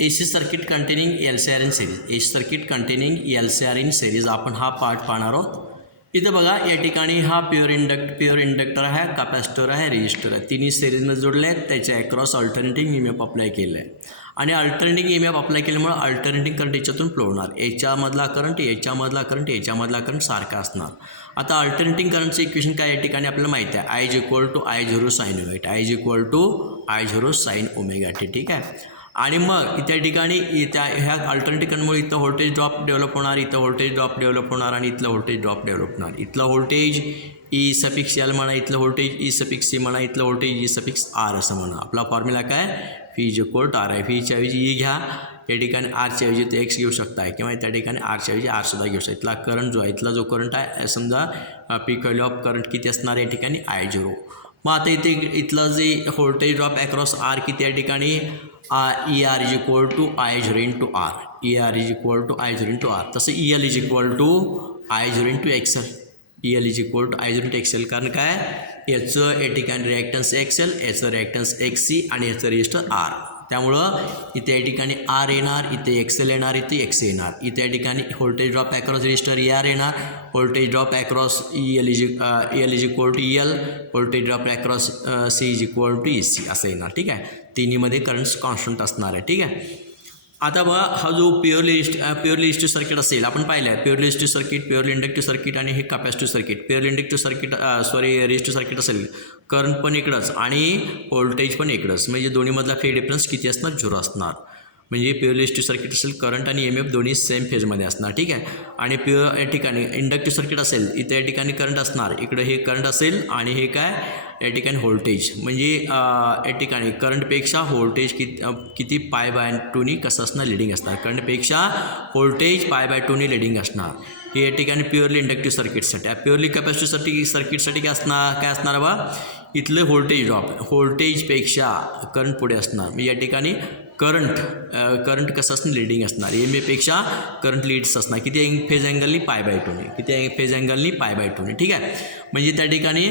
AC circuit containing LCR in series. AC circuit containing LCR in series आपण हा part पाहणार आहोत. इथं बघा या ठिकाणी हा प्युअर इंडक्टर आहे, कॅपॅसिटर आहे, रेजिस्टर आहे, तिन्ही सिरीजमध्ये जोडले आहेत. त्याच्या अक्रॉस अल्टरनेटिंग EMF अप्लाय केलं आहे आणि अल्टरनेटिंग EMF अप्लाय केल्यामुळे अल्टरनेटिंग करंट याच्यातून फ्लो होणार. याच्यामधला करंट याच्यामधला करंट सारखा असणार. आता अल्टरनेटिंग करंटचं इक्वेशन काय या ठिकाणी आपल्याला माहिती आहे, I = I0 sin omega, I = I0 sin omega T. ठीक आहे. आणि मग त्या ठिकाणी ह्या अल्टरनेटिव्ह करंटमुळे इथं व्होल्टेज ड्रॉप डेव्हलप होणार, इथं व्होल्टेज ड्रॉप डेव्हलप होणार आणि इथलं व्होल्टेज ड्रॉप डेव्हलप होणार. इथलं व्होल्टेज E∗L म्हणा, इथलं व्होल्टेज E∗C म्हणा, इथलं व्होल्टेज E∗R असं म्हणा. आपला फॉर्म्युला काय, V = R आहे. Vच्या ऐवजी E घ्या, या ठिकाणी Rच्या ऐवजी ते X घेऊ शकताय किंवा त्या ठिकाणी Rच्या ऐवजी R सुद्धा घेऊ शकता. इथला करंट जो आहे, इथला जो करंट आहे समजा पीक व्हॅल्यू ऑफ करंट किती असणार या ठिकाणी I0. मग आता इथे इथलं जे व्होल्टेज ड्रॉप अक्रॉस R किती या ठिकाणी ER = I0 × R, ER = I0 × R. तसं EL = I0 × XL, EL = I0 × XL. कारण काय, याचं या ठिकाणी रिॲक्टन्स XL, याचं रिॲक्टन्स XC आणि याचं रेजिस्टर R. त्यामुळं इथे या ठिकाणी R येणार, इथे XL येणार, इथे XC येणार. इथे या ठिकाणी voltage drop across resistor ER येणार, voltage drop across EL = EL, voltage drop across C = EC असं येणार. ठीक आहे. तिन्हीमध्ये करंट्स कॉन्स्टंट असणार आहे. ठीक आहे. आता बघा हा जो प्युअरली रेजिस्टिव्ह सर्किट असेल, आपण पाहिलं आहे purely resistive circuit, purely inductive circuit आणि हे capacitive circuit. Purely inductive circuit resistive circuit असेल, करंट पण इकडंच आणि व्होल्टेज पण इकडंच, म्हणजे दोन्हीमधला फेज डिफरन्स किती असणार, 0 असणार. म्हणजे प्युअरली रेजिस्टिव्ह सर्किट असेल, करंट आणि EMF दोन्ही सेम फेजमध्ये असणार. ठीक आहे. आणि या ठिकाणी इंडक्टिव्ह सर्किट असेल, इथे या ठिकाणी करंट असणार, इकडे हे करंट असेल आणि हे काय या ठिकाणी व्होल्टेज. म्हणजे या ठिकाणी करंटपेक्षा व्होल्टेज किती π/2 कसं असणार, लिडिंग असणार. करंटपेक्षा व्होल्टेज π/2 लिडिंग असणार. हे या ठिकाणी प्युअरली इंडक्टिव्ह सर्किटसाठी. प्युअरली कॅपॅसिटिव्ह सर्किटसाठी काय असणार बा, इथलं व्होल्टेज ड्रॉप व्होल्टेजपेक्षा करंट पुढे असणार. म्हणजे या ठिकाणी करंट कसं असणार, लिडिंग असणार. EMF पेक्षा करंट लीड्स असणार. किती फेज अँगलनी, π/2. किती फेज अँगलनी, π/2. ठीक आहे. म्हणजे त्या ठिकाणी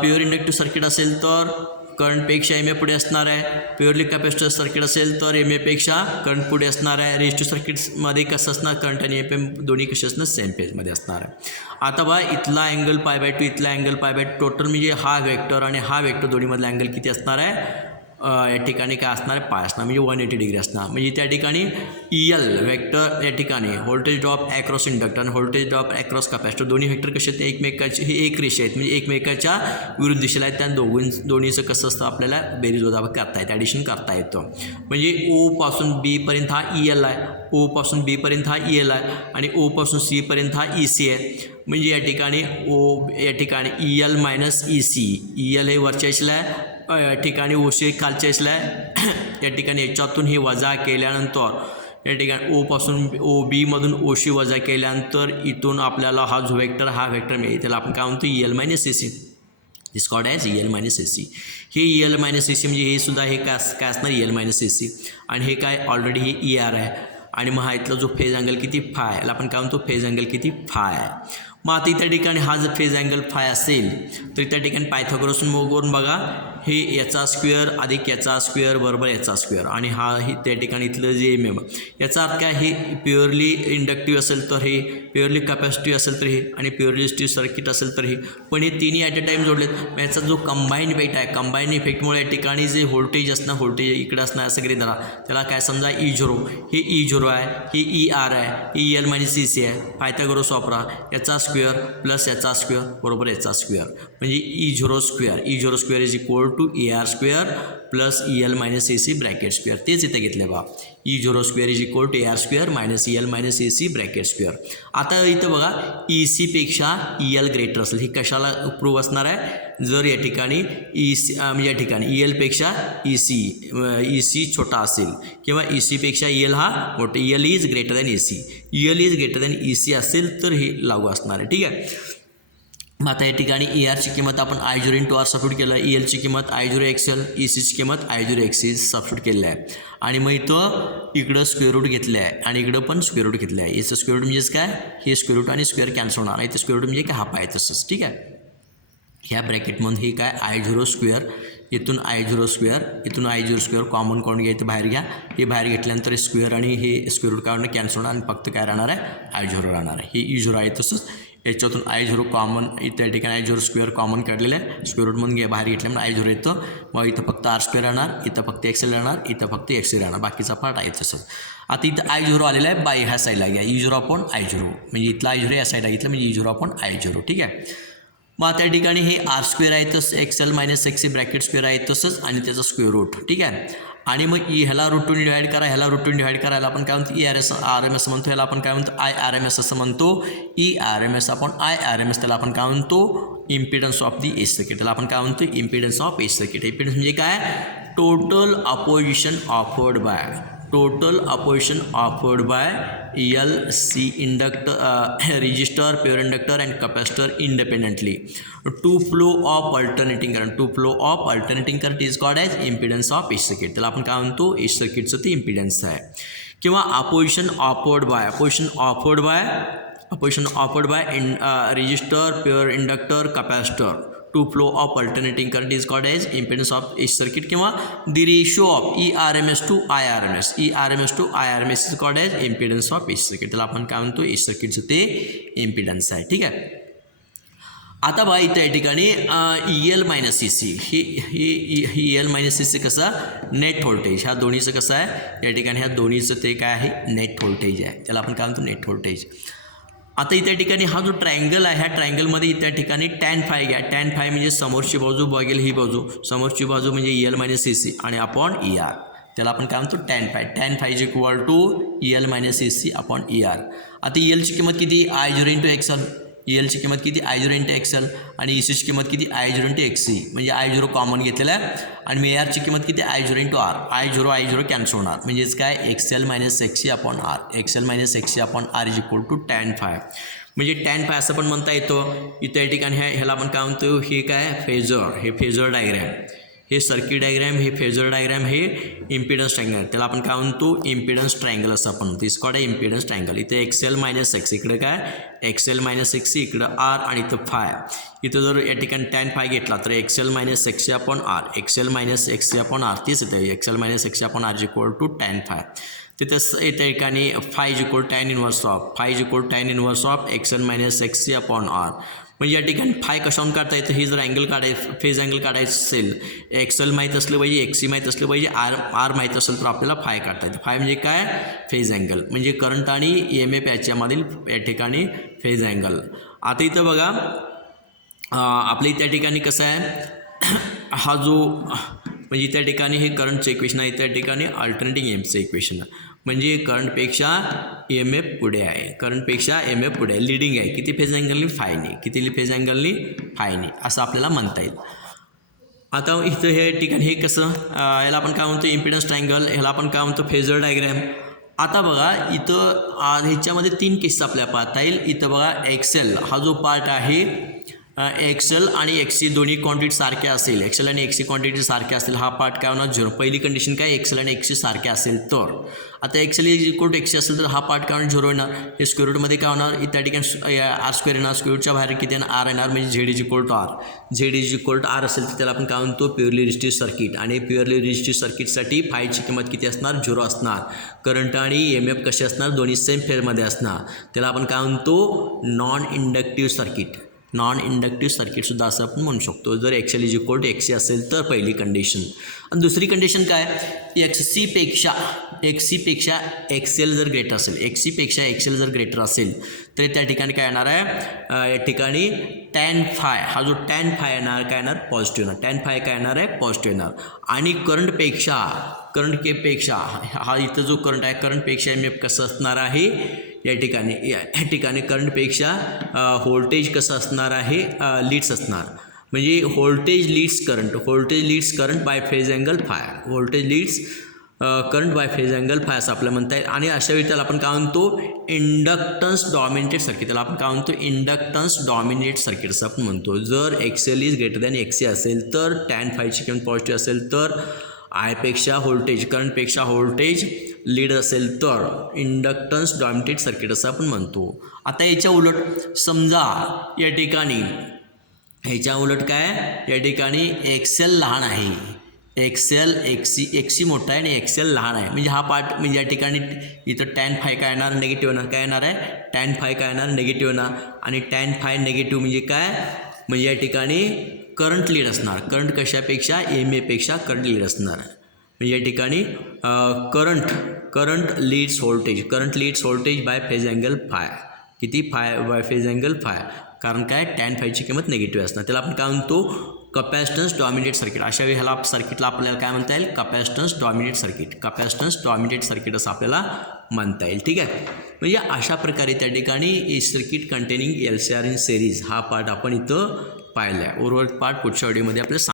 प्युअर इंडक्टिव्ह सर्किट असेल तर करंटपेक्षा EMF पुढे असणार आहे. प्युअरली कॅपॅसिटिव्ह सर्किट असेल तर EMF पेक्षा करंट पुढे असणार आहे. रेजिस्टिव्ह सर्किट्समध्ये कसं असणार, करंट आणि EMF दोन्ही कसे असणार, सेम फेजमध्ये असणार आहे. आता बघा इथला अँगल π/2, इथला अँगल π/2, टोटल म्हणजे हा वेक्टर आणि हा वेक्टर दोन्हीमधला अँगल किती असणार आहे, या ठिकाणी काय असणार आहे, पाय असणार, म्हणजे 180 डिग्री असणार. म्हणजे त्या ठिकाणी EL वेक्टर या ठिकाणी व्होल्टेज ड्रॉप अक्रॉस इंडक्टर आणि व्होल्टेज ड्रॉप अक्रॉस कॅपॅसिटर दोन्ही वेक्टर कसे आहेत, एकमेकाचे हे एक रेषा आहेत, म्हणजे एकमेकाच्या विरुद्ध दिशेला आहेत. त्या दोन्हीचं कसं असतं, आपल्याला बेरीज वजाबाकी करता येतं, ॲडिशन करता येतं. म्हणजे O पासून B पर्यंत हा EL आहे, O पासून B पर्यंत हा EL आहे आणि O पासून C पर्यंत हा EC आहे. म्हणजे या ठिकाणी या ठिकाणी EL - EC, EL हे वरच्या दिशेला आहे, या ठिकाणी OC खालच्या दिशेला आहे. या ठिकाणी याच्यातून हे वजा केल्यानंतर या ठिकाणी O पासून B मधून OC वजा केल्यानंतर इथून आपल्याला हा जो वेक्टर मिळेल, त्याला आपण काय म्हणतो, EL - EC. दिस कॉल्ड ॲज EL - EC. हे EL - EC म्हणजे हे सुद्धा हे काय असणार, EL - EC. आणि हे काय, ऑलरेडी हे ER आहे. आणि मग हा इथला जो फेज अँगल किती, फाय, याला आपण काय म्हणतो, फेज अँगल किती, फाय आहे. मग आता त्या ठिकाणी हा जर फेज अँगल फाय असेल तर त्या ठिकाणी पायथागोरस करून बघा, हे याचा स्क्वेअर अधिक याचा स्क्वेअर बरोबर याचा स्क्वेअर. आणि हा त्या ठिकाणी इथलं जे याचा अर्थ काय, हे प्युअरली इंडक्टिव्ह असेल तर हे, प्युअरली कॅपॅसिटिव्ह असेल तर हे, आणि प्युअरली रेजिस्टिव्ह सर्किट असेल तर हे. पण हे तिन्ही ॲट अ टाईम जोडलेत. याचा जो कंबाईन इफेक्ट आहे, कंबाईन इफेक्टमुळे या ठिकाणी जे व्होल्टेज असणार, व्होल्टेज इकडे असणार सगळे धरा, त्याला काय समजा E0, हे E0 आहे, हे ER आहे, हे EL - EC आहे. पायथागोरस वापरा, याचा स्क्वेअर प्लस याचा स्क्वेअर बरोबर याचा स्क्वेअर, म्हणजे E0 square = AR² plus EL - EC bracket square. तेच इथे घेतले बा, E0 square = AR² - EL - EC bracket square. आता इथं बघा, EC पेक्षा EL ग्रेटर असेल, ही कशाला प्रूव्ह असणार आहे, जर या ठिकाणी EC म्हणजे या ठिकाणी EL पेक्षा EC छोटा असेल किंवा EC पेक्षा EL हा मोठा, EL is greater than EC, EL is greater than EC असेल तर हे लागू असणार आहे. ठीक आहे. मग आता या ठिकाणी ERची किंमत आपण I0 × R सबस्टिट्यूट केलं आहे, ELची किंमत I0 XL, ECची किंमत I0 XC सबस्टिट्यूट केलेलं आहे. आणि मग इथं इकडं स्क्वेअर रूट घेतलं आहे आणि इकडं पण स्क्वेअर रूट घेतलं आहे. याचं स्क्वेअर रूट म्हणजेच काय, हे स्क्वेअर रूट आणि स्क्वेअर कॅन्सल होणार. इथं स्क्वेअर रूट म्हणजे काय, हा पाय तसंच. ठीक आहे. ह्या ब्रॅकेटमध्ये हे काय, I0² इथून I0 स्क्वेअर, इथून I0 स्क्वेअर कॉमन काढून घ्या, इथं बाहेर घ्या. हे बाहेर घेतल्यानंतर स्क्वेअर आणि हे स्क्वेअर रूट काढून कॅन्सल होणार आणि फक्त काय राहणार आहे I0 राहणार आहे. हे E0 आहे. तसंच याच्यातून I0 कॉमन, इथं या ठिकाणी I0 स्क्वेअर कॉमन काढलेलं आहे, स्क्वेअर रूटमधून घ्या बाहेर घेतल्यामुळे I0 येतं. मग इथं फक्त R स्क्वेअर राहणार, इथं फक्त XL राहणार, इथं फक्त XC राहणार, बाकीचा पार्ट आहे तसंच. आता इथं I0 आलेला आहे, बाय ह्या साईडला घ्या, E0 अपॉन I0 म्हणजे इथला I0 या साईडला घेतलं म्हणजे E0 अपॉन I0. ठीक आहे. मग त्या ठिकाणी हे R स्क्वेअर आहे तसं XL minus XC bracket square आहे तसंच आणि त्याचं स्क्वेअर रूट. ठीक आहे. आणि मग ह्याला रूटून डिवाईड करा, ह्याला रूटून डिवाईड करायला आपण काय म्हणतो ERS म्हणतो, ह्याला आपण काय म्हणतो IRMS असं म्हणतो. ERMS अपॉन IRMS त्याला आपण काय म्हणतो impedance of the AC circuit. त्याला आपण काय म्हणतो impedance of AC circuit. Impedance म्हणजे काय total opposition offered by LC inductor resistor pure inductor and capacitor independently to flow of alternating current is called as impedance of AC circuit. त्याला आपण काय म्हणतो AC सर्किटचं ते इम्पिडन्स आहे. किंवा opposition offered by resistor pure inductor capacitor to flow of alternating current is called as impedance of AC circuit. किंवा the ratio of ERMS to IRMS is called as impedance of AC circuit. त्याला आपण काय म्हणतो AC सर्किटचं ते impedance आहे. ठीक आहे. आता बघा इथं या ठिकाणी EL मायनस CC ही EL मायनस CC कसं नेट व्होल्टेज, ह्या दोन्हीचं कसं आहे या ठिकाणी, ह्या दोन्हीचं ते काय आहे नेट व्होल्टेज आहे, त्याला आपण काय म्हणतो नेट व्होल्टेज. आता इथे ठिकाणी हा जो ट्रायंगल आहे, ह्या ट्रायंगलमध्ये इथे ठिकाणी tan phi घ्या. tan phi म्हणजे समोरची बाजू बघेल ही बाजू, समोरची बाजू म्हणजे EL मायनस CC आणि अपॉन ER, त्याला आपण काय म्हणतो tan phi is equal to EL minus CC upon ER. आता ELची किंमत किती I0 इंटू XL, ELची किंमत किती I0 इंटू XL आणि ECची किंमत किती I0 इंटू XC म्हणजे I0 कॉमन घेतलेला आहे आणि ERची किंमत किती I0 into R, I0 cancel होणार म्हणजेच काय XL minus XC upon R, XL minus XC upon R is equal to tan phi. म्हणजे tan phi असं पण म्हणता येतं. इथं या ठिकाणी ह्याला आपण काय म्हणतो हे काय फेजर, हे फेजर डायग्रॅम, हे सर्किट डायग्रॅम, हे फेजर डायग्रॅम, हे इम्पिडन्स ट्रायंगल, त्याला आपण काय म्हणतो इम्पिडन्स ट्रायंगल असं आपण म्हणतो. इसकॉड आहे इम्पिडन्स ट्रायंगल. इथे XL मायनस XC, इकडे काय XL मायनस XC, इकडं R आणि इथं फाय. इथं जर या ठिकाणी tan phi घेतला तर XL minus XC upon R, XL minus XC upon R तीच येते, XL minus XC upon R is equal to tan phi. तिथं या ठिकाणी phi is equal tan inverse of XL minus XC upon R. म्हणजे या ठिकाणी five कशावरून काढता येतं, हे जर अँगल काढायचं फेज अँगल काढायचं असेल, XL माहीत असलं पाहिजे, XC माहीत असलं पाहिजे, R माहीत असेल तर आपल्याला फाय काढता येतं. फाय म्हणजे काय फेज अँगल, म्हणजे करंट आणि EMF याच्यामधील या ठिकाणी फेज अँगल. आता इथं बघा आपल्या त्या ठिकाणी कसं आहे हा जो म्हणजे त्या ठिकाणी हे करंटचं इक्वेशन आहे, त्या ठिकाणी अल्टरनेटिंग EMFचं इक्वेशन आहे. म्हणजे करंटपेक्षा EMF पुढे आहे, करंटपेक्षा EMF पुढे आहे, लिडिंग आहे. किती फेज अँगलनी फायने, किती फेज अँगलनी फायने असं आपल्याला म्हणता येईल. आता इथं हे ठिकाणी हे कसं याला आपण काय म्हणतो इम्पिडन्स ट्रायंगल, ह्याला आपण काय म्हणतो फेजर डायग्रॅम. आता बघा इथं ह्याच्यामध्ये 3 केसेस आपल्याला पाहता येईल. इथं बघा XL हा जो पार्ट आहे, XL आणि XC दोन्ही क्वांटिटी सारखे असेल, XL आणि XC क्वांटिटी सारखे असतील, हा पार्ट काय होणार 0. पहिली कंडिशन काय XL आणि XC सारखे असेल तर. आता XL is equal to XC असेल तर हा पार्ट काय होणार 0 येणार. हे स्क्वेअर रूटमध्ये काय होणार त्या ठिकाणी R स्क्वेअर येणार, स्क्वेअर रूटच्या बाहेर किती येणार R येणार, म्हणजे Z is equal to R. Z is equal to R असेल तर त्याला आपण काय म्हणतो प्युअरली रेजिस्टिव्ह सर्किट. आणि प्युअरली रेजिस्टिव्ह सर्किटसाठी फायची किंमत किती असणार 0 असणार. करंट आणि EMF कसे असणार दोन्ही सेम फेजमध्ये असणार, त्याला आपण काय म्हणतो non inductive circuit. Non inductive सर्किटसुद्धा असं आपण म्हणू शकतो जर XL is equal to XC असेल तर पहिली कंडिशन. आणि दुसरी कंडिशन काय XC पेक्षा XL जर ग्रेटर असेल, XC पेक्षा XL जर ग्रेटर असेल तर त्या ठिकाणी काय येणार आहे या ठिकाणी tan phi, हा जो tan phi येणार काय येणार पॉझिटिव्ह येणार. tan phi काय येणार आहे पॉझिटिव्ह येणार. आणि करंटपेक्षा हा इथं जो करंट आहे करंटपेक्षा EMF कसं असणार आहे या ठिकाणी करंटपेक्षा व्होल्टेज कसं असणार आहे लीड्स असणार. म्हणजे voltage leads current by phase angle phi, voltage leads current by phase angle phi असं आपल्याला म्हणता येईल. आणि अशा वेळी त्याला आपण काय म्हणतो इंडक्टन्स डॉमिनेटेड सर्किट, त्याला आपण काय म्हणतो इंडक्टन्स डॉमिनेटेड सर्किट असं आपण म्हणतो. जर XL is greater than XC असेल तर tan phi ची किंमत पॉझिटिव्ह असेल तर पेक्षा व्होल्टेज करंटपेक्षा व्होल्टेज लीड असेल तर इंडक्टन्स डॉमिनेटेड सर्किट असं आपण म्हणतो. आता याच्या उलट समजा या ठिकाणी ह्याच्या उलट काय या ठिकाणी एक्सेल लहान आहे, एक्सेल एक्सी मोठा आहे आणि एक्सेल लहान आहे. म्हणजे हा पार्ट म्हणजे या ठिकाणी इथं tan phi काय येणार निगेटिव्ह ना, काय येणार आहे tan phi काय येणार निगेटिव्ह ना. आणि tan phi निगेटिव्ह म्हणजे काय, म्हणजे या ठिकाणी करंट लीड असणार. करंट कशापेक्षा EMF पेक्षा करंट लीड असणार. म्हणजे या ठिकाणी current leads voltage by phase angle phi. किती बाय फेज अँगल फाय. कारण काय tan phi किंमत निगेटिव्ह असणार. त्याला आपण काय म्हणतो कपॅसिटन्स डॉमिनेट सर्किट. अशा वेळी ह्याला सर्किटला आपल्याला काय म्हणता येईल कपॅसिटन्स डॉमिनेट सर्किट असं आपल्याला म्हणता येईल. ठीक आहे. म्हणजे अशा प्रकारे त्या ठिकाणी circuit containing LCR in series हा पार्ट आपण इथं पाहिला आहे. उर्वरित पार्ट पुढच्या व्हिडिओमध्ये आपल्याला